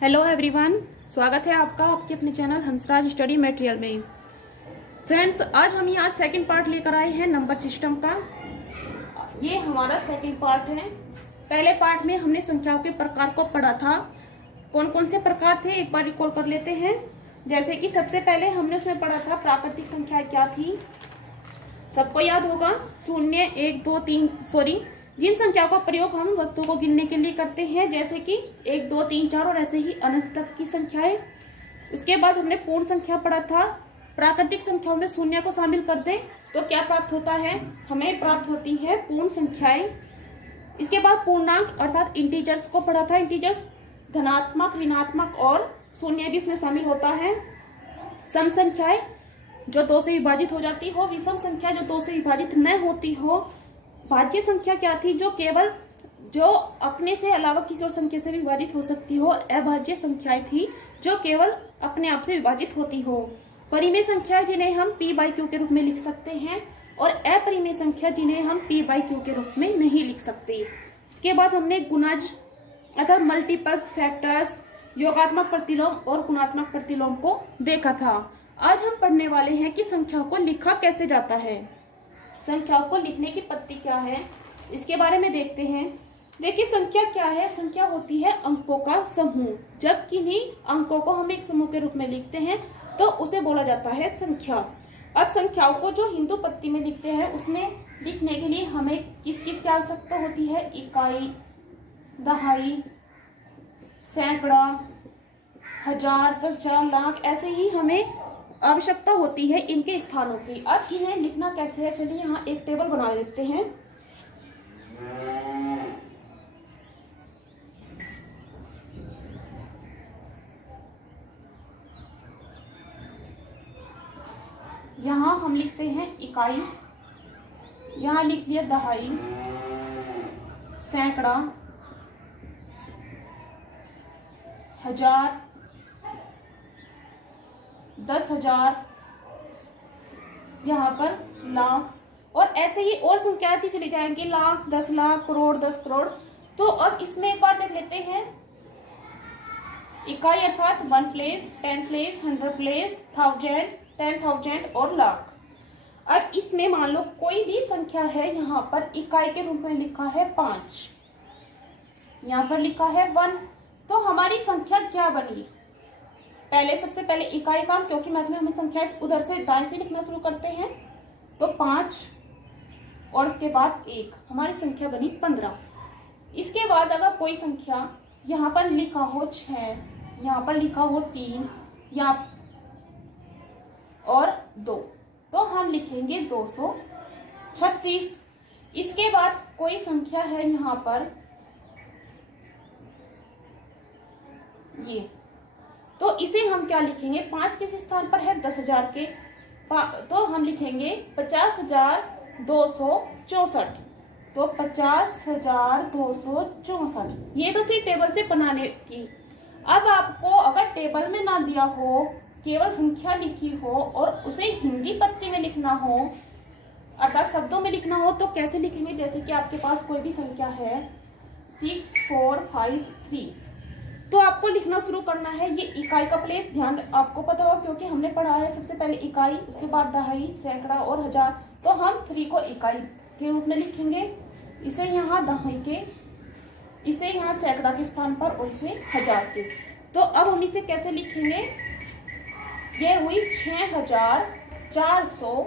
Hello everyone, स्वागत है आपका आपके अपने चैनल हंसराज स्टडी मटेरियल में। फ्रेंड्स, आज हम यहाँ सेकंड पार्ट लेकर आए हैं नंबर सिस्टम का। ये हमारा सेकंड पार्ट है। पहले पार्ट में हमने संख्याओं के प्रकार को पढ़ा था। कौन कौन से प्रकार थे एक बार रिकॉल कर लेते हैं। जैसे कि सबसे पहले हमने उसमें पढ़ा था प्राकृतिक संख्याएं क्या थी, सबको याद होगा। 0, 1, 2, 3 जिन संख्याओं का प्रयोग हम वस्तु को गिनने के लिए करते हैं, जैसे कि 1, 2, 3, 4 और ऐसे ही अनंत तक की संख्याएं। उसके बाद हमने पूर्ण संख्या पढ़ा था। प्राकृतिक संख्याओं में शून्य को शामिल कर दें तो क्या प्राप्त होता है, हमें प्राप्त होती है पूर्ण संख्याएं। इसके बाद पूर्णांक अर्थात इंटीजर्स को पढ़ा था। इंटीजर्स धनात्मक, ऋणात्मक और शून्य भी उसमें शामिल होता है। सम संख्याएं जो 2 से विभाजित हो जाती हो, विषम संख्या जो 2 से विभाजित न होती हो। भाज्य संख्या क्या थी, जो अपने से अलावा किसी और संख्या से विभाजित हो सकती हो। अभाज्य संख्याएं थी जो केवल अपने आप से विभाजित होती हो। परिमेय संख्या जिन्हें हम p/q के रूप में लिख सकते हैं और अपरिमेय संख्या जिन्हें हम p/q के रूप में नहीं लिख सकते। इसके बाद हमने गुणज अर्थात मल्टीपल्स फैक्टर्स, योगात्मक प्रतिलोम और गुणात्मक प्रतिलोम को देखा था। आज हम पढ़ने वाले हैं कि संख्याओं को लिखा कैसे जाता है, संख्याओं को लिखने की पद्धति क्या है, इसके बारे में देखते हैं। देखिए, संख्या क्या है। संख्या होती है अंकों का समूह। जब किन्हीं अंकों को हम एक समूह के रूप में लिखते हैं तो उसे बोला जाता है संख्या। अब संख्याओं को जो हिंदू पद्धति में लिखते हैं उसमें लिखने के लिए हमें किस किस की आवश्यकता होती है, इकाई, दहाई, सैकड़ा, हजार, 10,000, लाख, ऐसे ही हमें आवश्यकता होती है इनके स्थानों की। अब इन्हें लिखना कैसे है, चलिए यहाँ एक टेबल बना लेते हैं। यहाँ हम लिखते हैं इकाई, यहाँ लिख लिया दहाई, सैकड़ा, हजार, 10,000, यहाँ पर लाख, और ऐसे ही और संख्याएं आती चली जाएंगी, लाख, 10 लाख, करोड़, 10 करोड़। तो अब इसमें एक बार देख लेते हैं। इकाई अर्थात 1 प्लेस, 10 प्लेस, 100 प्लेस, 1000, 10,000 और लाख। अब इसमें मान लो कोई भी संख्या है, यहाँ पर इकाई के रूप में लिखा है 5, यहाँ पर लिखा है 1, तो हमारी संख्या क्या बनी। सबसे पहले इकाई का, क्योंकि मैथ में हम संख्या उधर से दाएं से लिखना शुरू करते हैं, तो 5 और उसके बाद 1, हमारी संख्या बनी 15। इसके बाद अगर कोई संख्या यहाँ पर लिखा हो 6, यहाँ पर लिखा हो 3 या और 2, तो हम लिखेंगे 236। इसके बाद कोई संख्या है यहाँ पर ये, तो इसे हम क्या लिखेंगे, 5 किस स्थान पर है, 10,000 के, तो हम लिखेंगे 50,264, तो 50,264। ये तो थी टेबल से बनाने की। अब आपको अगर टेबल में ना दिया हो, केवल संख्या लिखी हो और उसे हिंदी पत्ती में लिखना हो अर्थात शब्दों में लिखना हो, तो कैसे लिखेंगे। जैसे कि आपके पास कोई भी संख्या है 6453, तो आपको लिखना शुरू करना है। ये इकाई का प्लेस ध्यान आपको पता हो, क्योंकि हमने पढ़ा है सबसे पहले इकाई, उसके बाद दहाई, सैकड़ा और हजार, तो हम 3 को इकाई के रूप में लिखेंगे, इसे यहाँ दहाई के, इसे यहाँ सैकड़ा के स्थान पर और इसे हजार के। तो अब हम इसे कैसे लिखेंगे, ये हुई 6400।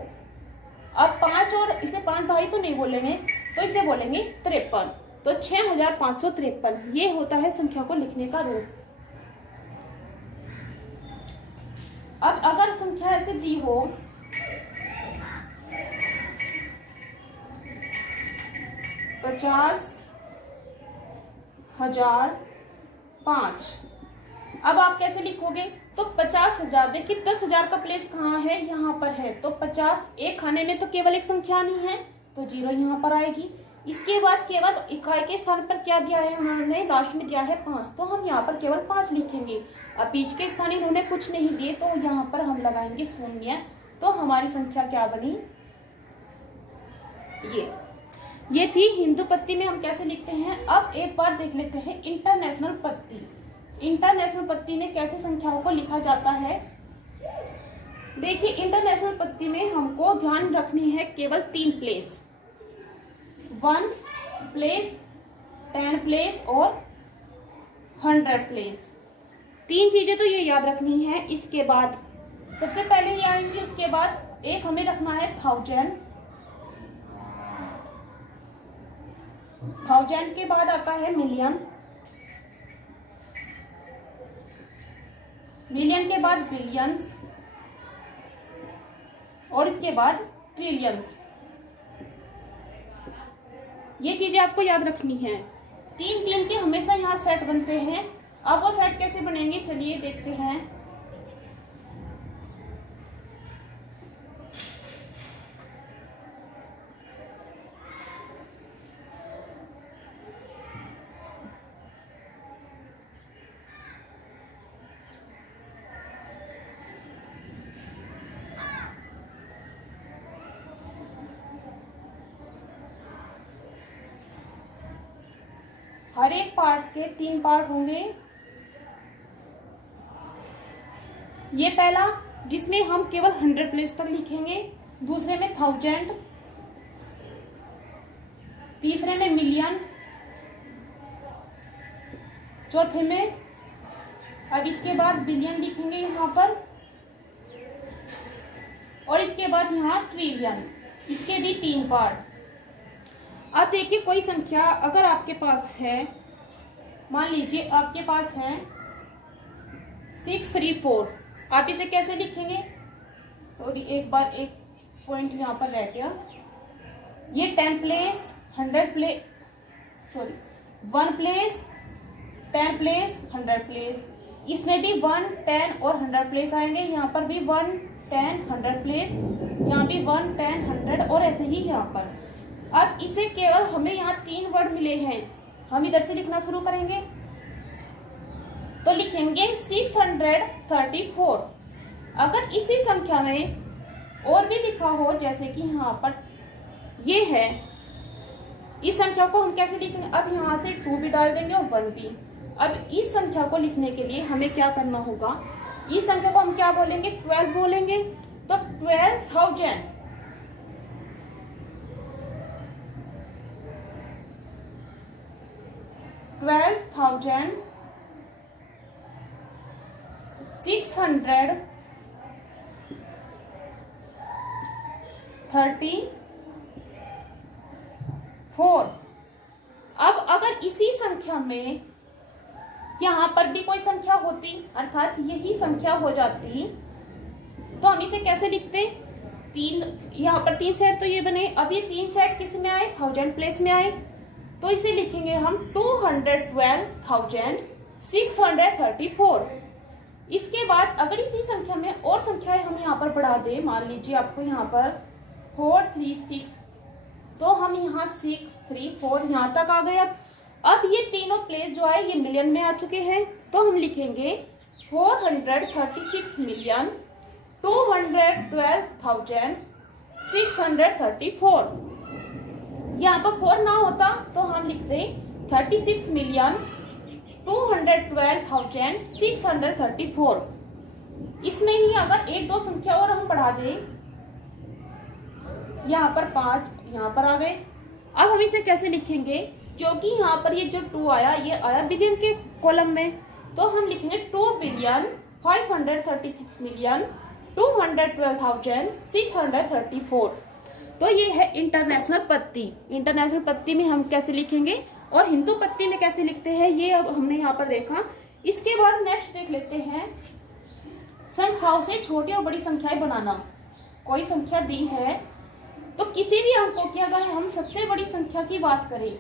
अब 5 और इसे 5 दहाई तो नहीं बोलेंगे, तो इसे बोलेंगे 53, तो 6553, ये होता है संख्या को लिखने का रूप। अब अगर संख्या ऐसे दी हो 50,005, अब आप कैसे लिखोगे, तो 50,000, देखिए 10,000 का प्लेस कहाँ है, यहाँ पर है, तो 50, एक खाने में तो केवल एक संख्या नहीं है, तो 0 यहाँ पर आएगी। इसके बाद केवल इकाई के स्थान पर क्या दिया है, उन्होंने लास्ट में दिया है 5, तो हम यहाँ पर केवल 5 लिखेंगे। अब बीच के स्थान उन्होंने कुछ नहीं दिए, तो यहाँ पर हम लगाएंगे 0, तो हमारी संख्या क्या बनी, ये थी हिंदू पत्ती में हम कैसे लिखते हैं। अब एक बार देख लेते हैं इंटरनेशनल पत्ती। इंटरनेशनल पत्ती में कैसे संख्याओं को लिखा जाता है। देखिए, इंटरनेशनल पत्ती में हमको ध्यान रखनी है केवल 3 प्लेस, 1 प्लेस, 10 प्लेस और 100 प्लेस। 3 चीजें तो ये याद रखनी है। इसके बाद सबसे पहले ये आएंगी, उसके बाद एक हमें रखना है 1000, 1000 के बाद आता है मिलियन, मिलियन के बाद बिलियंस और इसके बाद ट्रिलियंस। ये चीजें आपको याद रखनी है। 3 के हमेशा यहाँ सेट बनते हैं। अब वो सेट कैसे बनेंगे, चलिए देखते हैं। हर एक पार्ट के 3 पार्ट होंगे। ये पहला जिसमें हम केवल 100 प्लेस तक लिखेंगे, दूसरे में 1000, तीसरे में मिलियन, चौथे में, अब इसके बाद बिलियन लिखेंगे यहाँ पर और इसके बाद यहाँ ट्रिलियन। इसके भी 3 पार्ट। अब देखिए, कोई संख्या अगर आपके पास है, मान लीजिए आपके पास है 634, आप इसे कैसे लिखेंगे। सॉरी, एक बार एक पॉइंट यहाँ पर रह गया। ये 10 place, 100 place, sorry 1 place, 10 place, 100 place. इसमें भी 1, 10 और 100 प्लेस आएंगे। यहाँ पर भी 1, 10, 100 प्लेस, यहाँ भी 1, 10, 100 और ऐसे ही यहाँ पर। अब इसे केवल हमें यहाँ 3 वर्ड मिले हैं, हम इधर से लिखना शुरू करेंगे तो लिखेंगे 634। अगर इसी संख्या में और भी लिखा हो, जैसे कि यहाँ पर ये है, इस संख्या को हम कैसे लिखेंगे। अब यहाँ से 2 भी डाल देंगे और 1 भी। अब इस संख्या को लिखने के लिए हमें क्या करना होगा, इस संख्या को हम क्या बोलेंगे, 12 बोलेंगे। तो 12,000, 12,634। अब अगर इसी संख्या में यहाँ पर भी कोई संख्या होती, अर्थात यही संख्या हो जाती, तो हम इसे कैसे लिखते। 3, यहाँ पर 3 सेट तो ये बने। अब ये 3 सेट किस में आए, 1000 प्लेस में आए, तो इसे लिखेंगे हम 212,634। इसके बाद अगर इसी संख्या में और संख्याएं हम यहाँ पर बढ़ा दें, मान लीजिए आपको यहाँ पर 436, तो हम यहाँ 634 यहाँ तक आ गए। अब ये तीनों प्लेस जो आए ये मिलियन में आ चुके हैं, तो हम लिखेंगे 436,212,634। यहाँ पर 4 ना होता तो हम लिखते 36,212,634। इसमें ही अगर 1-2 संख्या और हम बढ़ा दें, यहाँ पर 5 यहाँ पर आ गए। अब हम इसे कैसे लिखेंगे, क्योंकि यहाँ पर ये जो 2 आया, ये आया बिलियन के कॉलम में, तो हम लिखेंगे 2,536,212,634। तो ये है इंटरनेशनल पत्ती। इंटरनेशनल पत्ती में हम कैसे लिखेंगे और हिंदू पत्ती में कैसे लिखते हैं, ये अब हमने यहाँ पर देखा। इसके बाद नेक्स्ट देख लेते हैं संख्याओं से छोटी और बड़ी संख्याएं बनाना। कोई संख्या दी है तो किसी भी अंकों की अगर हम सबसे बड़ी संख्या की बात करें,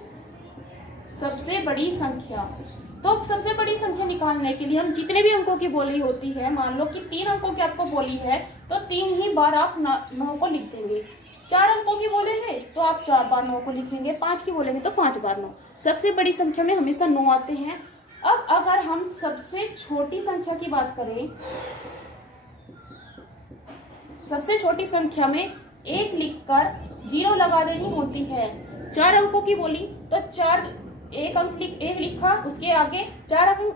सबसे बड़ी संख्या, तो सबसे बड़ी संख्या निकालने के लिए हम जितने भी अंकों की बोली होती है, मान लो कि 3 अंकों की आपको बोली है, तो 3 ही बार आप 9 को लिख देंगे। 4 अंकों की बोलेंगे तो आप 4 बार 9 को लिखेंगे, 5 की बोलेंगे तो 5 बार 9। सबसे बड़ी संख्या में हमेशा 9 आते हैं। अब अगर हम सबसे छोटी संख्या की बात करें, सबसे छोटी संख्या में 1 लिखकर 0 लगा देनी होती है। 4 अंकों की बोली तो 1 अंक 1 लिखा, उसके आगे 4 अंक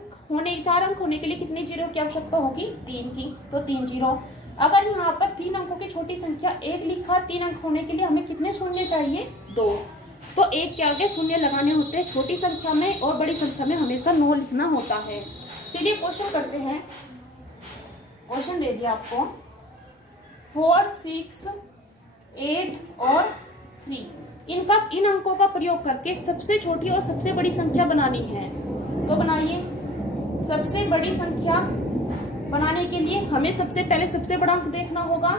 4 अंक होने के लिए कितने जीरो की आवश्यकता होगी? 3 की, तो 3 जीरो। अगर यहाँ पर 3 अंकों की छोटी संख्या 1 लिखा, 3 अंक होने के लिए हमें कितने शून्य चाहिए? 2। तो 1 के आगे शून्य लगाने होते हैं छोटी संख्या में, और बड़ी संख्या में हमेशा 9 लिखना होता है। चलिए क्वेश्चन करते हैं। क्वेश्चन दे दिया आपको 4, 6, 8 और 3। इन अंकों का प्रयोग करके सबसे छोटी और सबसे बड़ी संख्या बनानी है। तो बनाइए। सबसे बड़ी संख्या बनाने के लिए हमें सबसे पहले सबसे बड़ा अंक देखना होगा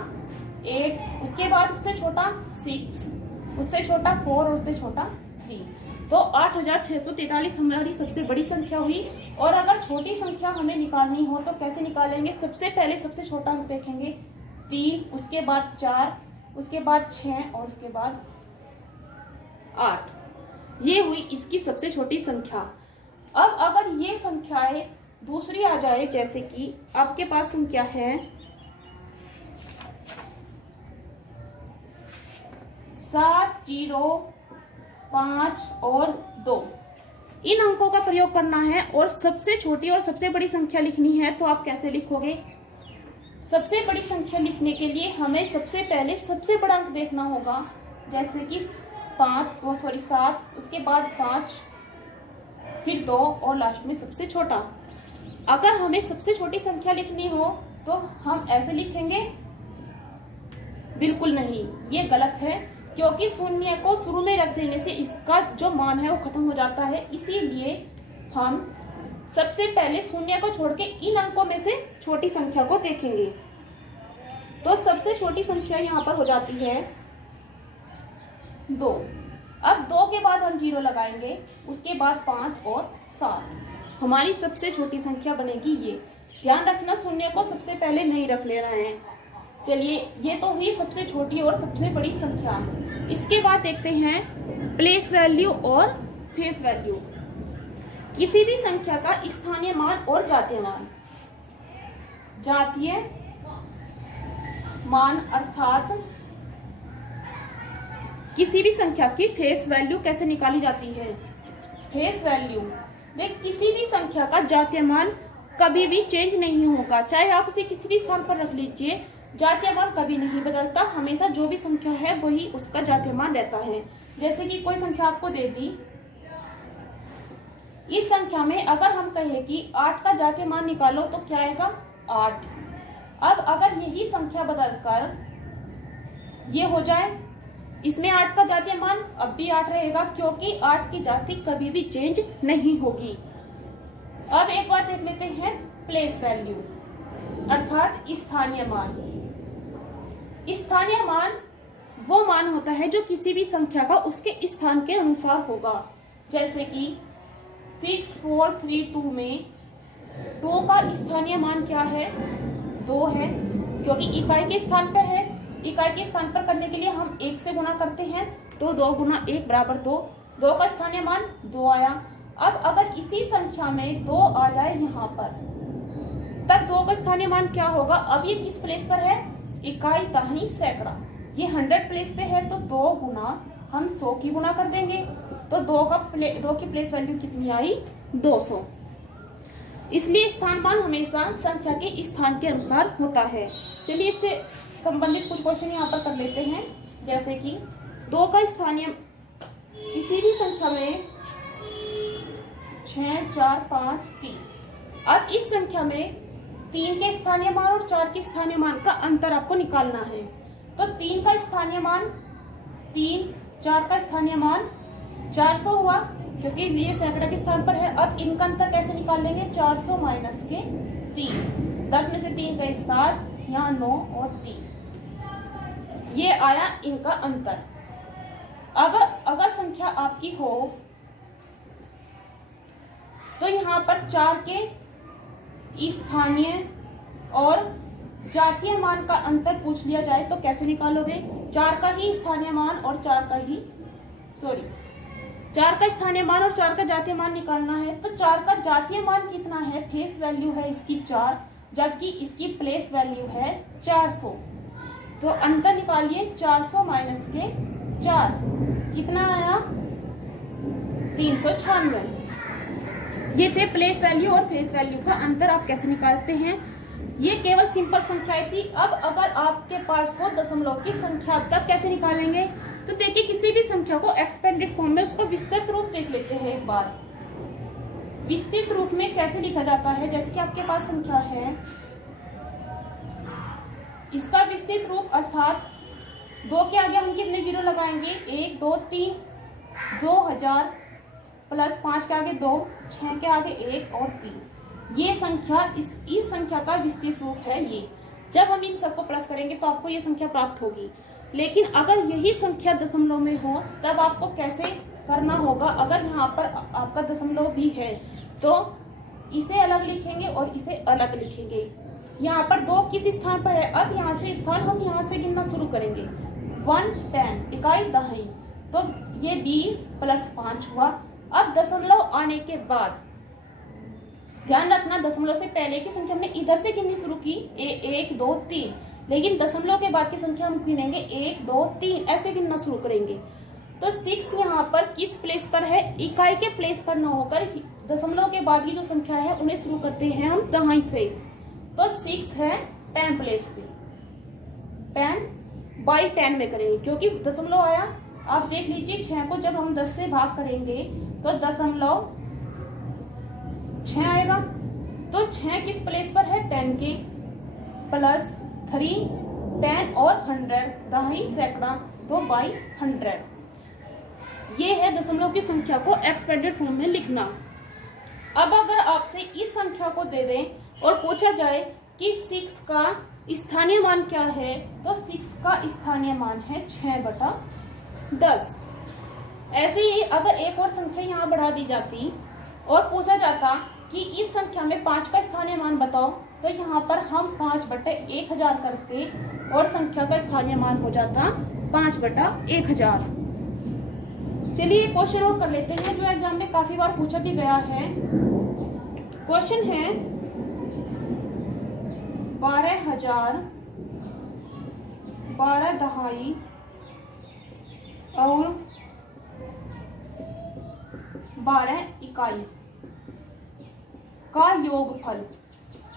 8, उसके बाद उससे छोटा 6, उससे छोटा 4 और उससे छोटा 3। तो 8643 हमारी सबसे बड़ी संख्या हुई। और अगर छोटी संख्या हमें निकालनी हो तो कैसे निकालेंगे? सबसे पहले सबसे छोटा अंक देखेंगे 3, उसके बाद 4, उसके बाद 6 और उसके बाद 8। ये हुई इसकी सबसे छोटी संख्या। अब अगर ये संख्याएं दूसरी आ जाए, जैसे कि आपके पास संख्या है 7, 0, 5 और 2। इन अंकों का प्रयोग करना है और सबसे छोटी और सबसे बड़ी संख्या लिखनी है। तो आप कैसे लिखोगे? सबसे बड़ी संख्या लिखने के लिए हमें सबसे पहले सबसे बड़ा अंक देखना होगा, जैसे कि 7, उसके बाद 5, फिर 2 और लास्ट में सबसे छोटा। अगर हमें सबसे छोटी संख्या लिखनी हो तो हम ऐसे लिखेंगे? बिल्कुल नहीं, ये गलत है, क्योंकि शून्य को शुरू में रख देने से इसका जो मान है वो खत्म हो जाता है। इसीलिए हम सबसे पहले शून्य को छोड़ के इन अंकों में से छोटी संख्या को देखेंगे। तो सबसे छोटी संख्या यहाँ पर हो जाती है 2। अब 2 के बाद हम 0 लगाएंगे, उसके बाद 5 और 7। हमारी सबसे छोटी संख्या बनेगी ये। ध्यान रखना, शून्य को सबसे पहले नहीं रख लेना है। चलिए, ये तो हुई सबसे छोटी और सबसे बड़ी संख्या। इसके बाद देखते हैं प्लेस वैल्यू और फेस वैल्यू। किसी भी संख्या का स्थानीय मान और जातीय मान। जातीय मान अर्थात किसी भी संख्या की फेस वैल्यू कैसे निकाली जाती है? फेस वैल्यू देख, किसी भी संख्या का जातीय मान कभी भी चेंज नहीं होगा, चाहे आप उसे किसी भी स्थान पर रख लीजिए, जातीय मान कभी नहीं बदलता। हमेशा जो भी संख्या है वही उसका जातीय मान रहता है। जैसे कि कोई संख्या आपको दे दी, इस संख्या में अगर हम कहें कि 8 का जातीय मान निकालो तो क्या आएगा? 8। अब अगर यही संख्या बदलकर ये हो जाए, इसमें 8 का जातीय मान अब भी 8 रहेगा, क्योंकि 8 की जाति कभी भी चेंज नहीं होगी। अब एक बार देख लेते हैं प्लेस वैल्यू अर्थात स्थानीय मान। स्थानीय मान वो मान होता है जो किसी भी संख्या का उसके स्थान के अनुसार होगा। जैसे कि 6, 4, 3, 2 में 2 का स्थानीय मान क्या है? 2 है, क्योंकि इकाई के स्थान पर है। इकाई के स्थान पर करने के लिए हम 1 से गुणा करते हैं, तो 2 गुना 1 बराबर 2। 2 का स्थानीय मान 2 आया। अब अगर इसी संख्या में 2 आ जाए यहाँ पर, तब 2 का स्थानीय मान क्या होगा? अब ये किस प्लेस पर है? इकाई, दहाई, सैकड़ा। ये 100 प्लेस पे है, तो 2 गुना हम 100 की गुणा कर देंगे, तो 2 की प्लेस वैल्यू कितनी आई? 200। इसलिए स्थान मान हमेशा संख्या के स्थान के अनुसार होता है। चलिए, इससे संबंधित कुछ क्वेश्चन यहाँ पर कर लेते हैं। जैसे कि 2 का स्थानीय किसी भी संख्या में 6, 4, 5, 3। अब इस संख्या में 3 के स्थानीय मान और 4 के स्थानीय मान का अंतर आपको निकालना है। तो 3 का स्थानीय मान 3, 4 का स्थानीय मान 400 हुआ, क्योंकि ये सैकड़ा के स्थान पर है। अब इनका अंतर कैसे निकाल लेंगे? 400 माइनस के 3, 10 में से 3 गए 7, यहाँ 9 और 3, ये आया इनका अंतर। अगर संख्या आपकी हो तो यहाँ पर 4 के स्थानीय और जातीय मान का अंतर पूछ लिया जाए तो कैसे निकालोगे? 4 का ही स्थानीय मान और 4 का स्थानीय मान और 4 का जातीय मान निकालना है। तो 4 का जातीय मान कितना है? फेस वैल्यू है इसकी 4, जबकि इसकी प्लेस वैल्यू है 400। तो अंतर निकालिए, 400 माइनस के 4 कितना आया? 396। ये थे प्लेस वैल्यू और फेस वैल्यू का अंतर आप कैसे निकालते हैं। ये केवल सिंपल संख्याएं थी। अब अगर आपके पास हो दशमलव की संख्या तब कैसे निकालेंगे, तो देखिए किसी भी संख्या को एक्सपेंडेड फॉर्म में उसको विस्तृत रूप देख लेते हैं एक बार। विस्तृत रूप में कैसे लिखा जाता है, जैसे कि आपके पास संख्या है, इसका विस्तृत रूप अर्थात 2 के आगे हम कितने जीरो लगाएंगे, 1 2 3, 2000 प्लस 5 के आगे 2, 6 के आगे 1 और 3। ये संख्या इस संख्या का विस्तृत रूप है। ये जब हम इन सबको प्लस करेंगे तो आपको ये संख्या प्राप्त होगी। लेकिन अगर यही संख्या दशमलव में हो तब आपको कैसे करना होगा, अगर यहाँ पर आपका दशमलव भी है तो इसे अलग लिखेंगे और इसे अलग लिखेंगे। यहाँ पर 2 किस स्थान पर है, अब यहाँ से स्थान हम यहाँ से गिनना शुरू करेंगे। 1 10 इकाई दहाई, तो ये 20 प्लस 5 हुआ। अब दशमलव आने के बाद ध्यान रखना, दशमलव से पहले की संख्या हमने इधर से गिननी शुरू की 1 2 3, लेकिन दशमलव के बाद की संख्या हम गिनेंगे 1 2 3, ऐसे गिनना शुरू करेंगे। तो 6 यहाँ पर किस प्लेस पर है, इकाई के प्लेस पर न होकर दशमलव के बाद की जो संख्या है उन्हें शुरू करते हैं हम दहाई से। तो 6 है 10 प्लेस पे, 10 बाई 10 में करेंगे क्योंकि दशमलव आया। आप देख लीजिए 6 को जब हम 10 से भाग करेंगे तो दशमलव 6 आएगा। तो 6 किस प्लेस पर है, 10 के, प्लस 3 10 और 100, दहाई सैकड़ा, तो बाई 100। ये है दशमलव की संख्या को एक्सपेंडेड फॉर्म में लिखना। अब अगर आपसे इस संख्या को दे दें और पूछा जाए कि 6 का स्थानीय मान क्या है, तो 6 का स्थानीय मान है 6/10। ऐसे ही अगर एक और संख्या यहाँ बढ़ा दी जाती और पूछा जाता कि इस संख्या में 5 का स्थानीय मान बताओ, तो यहाँ पर हम 5/1000 करते और संख्या का स्थानीय मान हो जाता 5/1000। चलिए क्वेश्चन और कर लेते हैं जो एग्जाम में काफी बार पूछा भी गया है। क्वेश्चन है 12,000 12 दहाई और 12 इकाई का योगफल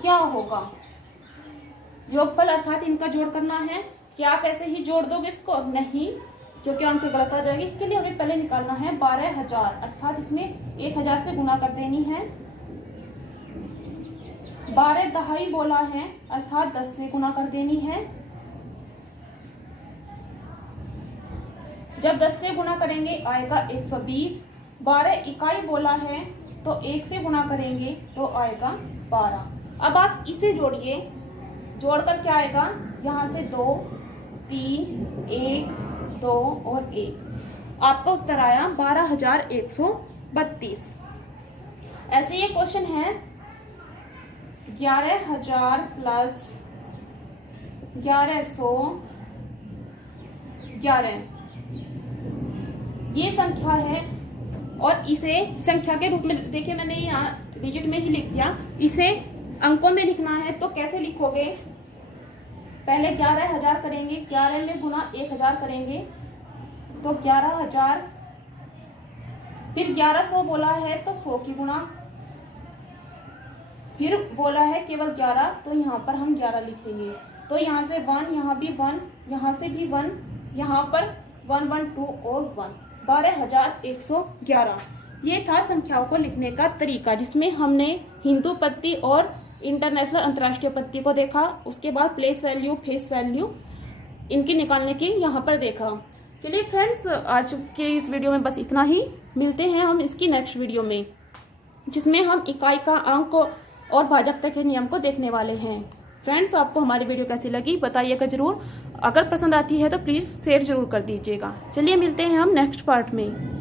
क्या होगा। योगफल अर्थात इनका जोड़ करना है। क्या आप ऐसे ही जोड़ दोगे इसको, नहीं, क्योंकि आंसर गलत आ जाएगी। इसके लिए हमें पहले निकालना है 12,000 अर्थात इसमें 1000 से गुना कर देनी है। 12 दहाई बोला है अर्थात 10 से गुना कर देनी है। जब 10 से गुना करेंगे आएगा 120। 12 इकाई बोला है तो 1 से गुना करेंगे तो आएगा 12। अब आप इसे जोड़िए, जोड़कर क्या आएगा, यहाँ से 2 3 1 2 और 1, आपका उत्तर आया 12,132। ऐसे ये क्वेश्चन है 11,000 प्लस 1111, ये संख्या है और इसे संख्या के रूप में देखिए मैंने यहाँ डिजिट में ही लिख दिया। इसे अंकों में लिखना है तो कैसे लिखोगे, पहले 11,000 करेंगे, 11 में गुना 1,000 करेंगे तो 11,000, फिर 1100 बोला है तो 100 की गुना, फिर बोला है केवल 11 तो यहाँ पर हम 11 लिखेंगे। तो यहाँ से 1, यहाँ भी 1, यहाँ से भी 1, यहाँ पर 1 1 2 और 1, 12,111। ये था संख्याओं को लिखने का तरीका, जिसमें हमने हिंदू पत्ती और इंटरनेशनल अंतर्राष्ट्रीय पत्ती को देखा। उसके बाद प्लेस वैल्यू, फेस वैल्यू इनके निकालने की यहाँ पर देखा। चलिए फ्रेंड्स, आज के इस वीडियो में बस इतना ही। मिलते हैं हम इसकी नेक्स्ट वीडियो में, जिसमें हम इकाई का अंक और भाजकता के नियम को देखने वाले हैं। फ्रेंड्स, आपको हमारी वीडियो कैसी लगी बताइएगा जरूर। अगर पसंद आती है तो प्लीज़ शेयर जरूर कर दीजिएगा। चलिए मिलते हैं हम नेक्स्ट पार्ट में।